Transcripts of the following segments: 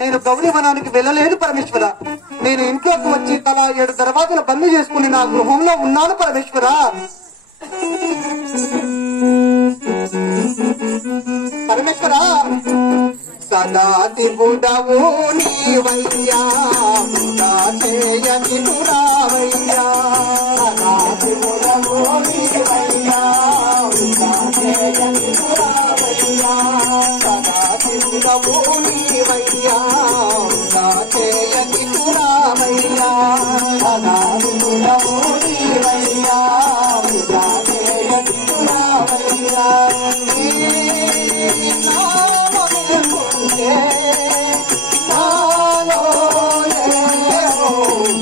నేను గౌరీవనానికి వెళ్ళలేదు పరమేశ్వర. నేను ఇంట్లోకి వచ్చి తలా 7 దర్వాజలు బంద్ చేసుకుని నా గృహంలో ఉన్నాను పరమేశ్వర. పరమేశ్వర సదాతి బుడవు నీవయ్యా చేయని పురావయ్యా. సదాతి బుడవు నీవయ్యా చేయని పురావయ్యా. సదాతి బుడవు నీవయ్యా చేయని పురావయ్యా. సదాతి బుడవు నీవయ్యా చేయని పురావయ్యా.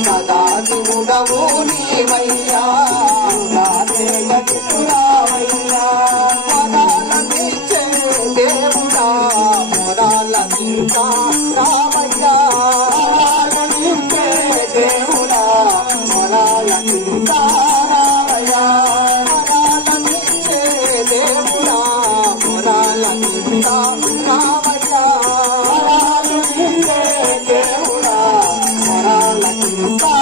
సదాతి బుడవు నీవయ్యా చేయని పురావయ్యా. దేవుడా మొరాల సీతా రామయ్యా. దేవుడా మొరాల సీతా రామయ్యా. దేవుడా మొరాల సీతా రామయ్యా. దేవుడా మొరాల సీతా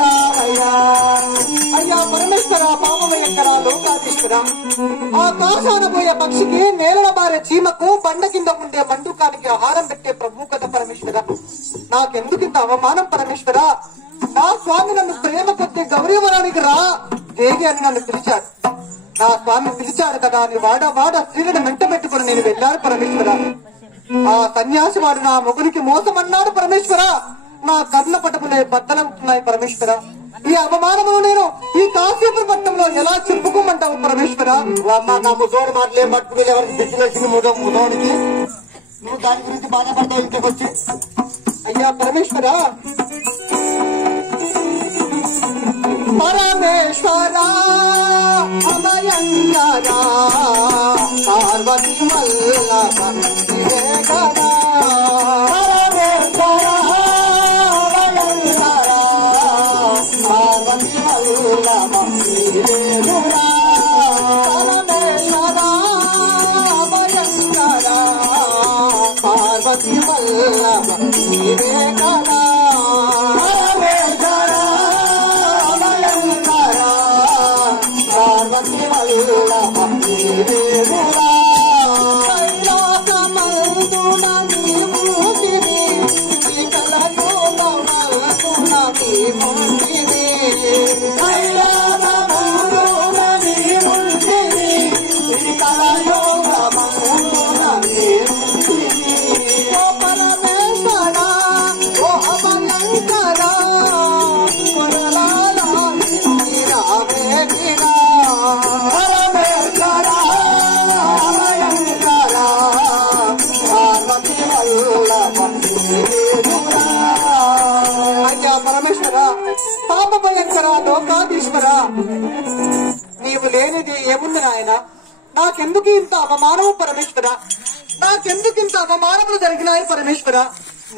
రామయ్యా. అయ్యా పరమేశ్వర పాపమయ్యక్కరా లోకాధీశ్వర. ఆకాశాన పోయే పక్షికి నేలన బారే చీమకు బండ కింద ఉండే మండుకానికి ఆహారం పెట్టే ప్రభు కదా పరమేశ్వర. నాకెందుకింత అవమానం పరమేశ్వర. నా స్వామి నన్ను ప్రేమ కొద్ది గౌరీవరానికి రా దేవి అని నన్ను పిలిచాడు. నా స్వామి పిలిచాడు కదా అని వాడ స్త్రీలను వెంట పెట్టుకుని నేను వెళ్ళాను పరమేశ్వర. ఆ సన్యాసి వాడు నా మొగునికి మోసమన్నాడు పరమేశ్వర. నా కర్ణ పటములే బద్దలవుతున్నాయి పరమేశ్వర. ఈ అవమానమును నేను ఈ కాశ్యప పట్టణంలో ఎలా చెప్పుకోమంటావు పరమేశ్వర. నా ముసోడి మాటలే పట్టుకుని ఎవరికి తెచ్చినొచ్చింది ముసోడికి. నువ్వు దాని గురించి బాధపడతావు ఇంటికి వచ్చి. అయ్యా పరమేశ్వర పరమేశ్వర అమయంకర పార్వతి వల్లభ వివేకర. పరమేశ్వర అమయంకర పార్వతి వల్లభ వివేకర. పరమేశ్వర అమయంకర పార్వతి వల్లభ వివేకర. పార్వతి వల్లభ వివేకర. కైలాసమందున నీవుంటివి కలయుగమందున నీవుంటివి. కైలాసమందున నీవుంటివి కలయుగమందున నీవుంటివి. ఓ పరమేశ్వర ఓ అమలంకర కొరలాల రామే వీరా. పరమేశ్వర అమలంకర పార్వతి వల్లభ వివేకర. అయ్యా పరమేశ్వర పాప భయంకర లోకాధీశ్వర. నీవు లేనిది ఏముంది నాయన. నాకెందుకు ఇంత అవమానము పరమేశ్వర. నాకెందుకు ఇంత అవమానములు జరిగినాయి పరమేశ్వర.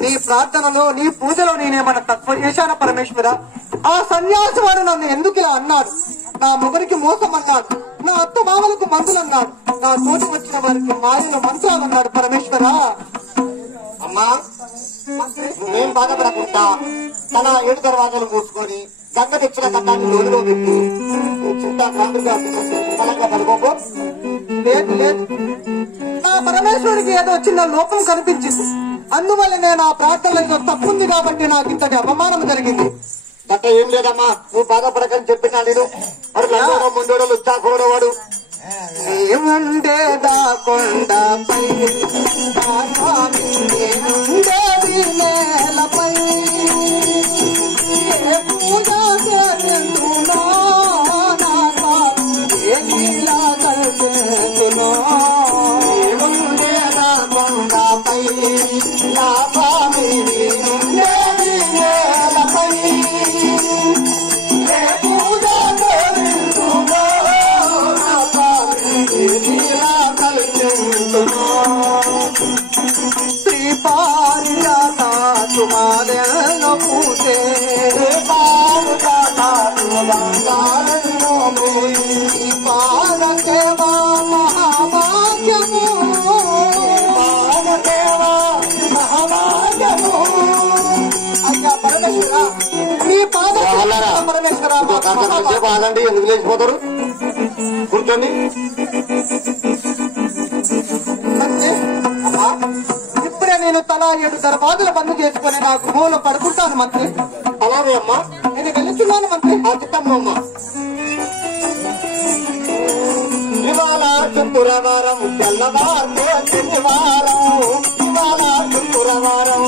నీ ప్రార్థనలో నీ పూజలో నేనేమన్నా తక్కువ చేశాను పరమేశ్వర. ఆ సన్యాసి వాడు నన్ను ఎందుకు ఇలా అన్నాడు. నా మొగరికి మోసం అన్నాడు. నా అత్త మామలకు మందులు అన్నాడు. నా తోటి వచ్చిన వారికి మాయలో మంత్రాలు అన్నాడు పరమేశ్వర. అమ్మా నువ్వేం బాధపడకుండా తన 7 దర్వాజలు మూసుకొని గంగ తెచ్చిన కట్టాన్ని లోతులో పెట్టి చింత కాంతుగా బలంగా పడుకోకు. లేదు లేదు నా పరమేశ్వరుడికి ఏదో చిన్న లోపం కనిపించింది. అందువల్లనే నా ప్రార్థనలో ఏదో తప్పుంది కాబట్టి నాకు ఇంతటి అవమానం జరిగింది. బట్ట ఏం లేదమ్మా నువ్వు బాధపడకని చెప్పినా నేను. వాడు ముందోడు లుచ్చా కూడవాడు. ఏముండేదా కొండపై ఏముండేది నేలపై ఏ పూజ చేస్తున్నా ఏలా కలుగుతున్నా. ఏముండేదా కొండపై నా స్వామి ఉండేది నేలపై ఏ పూజ చేస్తున్నా శ్రీ పారిజాత సుమారెల్లో పూసే శ్రీ పాదకేవా మహాభాగ్యము మహాభాగ్యము పరమేశ్వర సేపు ఆగండి, ఎందుకు లేచిపోతారు? కూర్చోండి. ఇప్పుడే నేను తలా 7 దర్వాజులు బంద్ చేసుకుని నా గృహంలో పడుకుంటాను మంత్రి. అలాగే అమ్మా, నేను వెళ్తున్నాను మంత్రి. ఆ చిత్తమ్మ అమ్మ. ఇవాళ శుక్రవారం తెల్లవారు శనివారం, ఇవాళ శుక్రవారం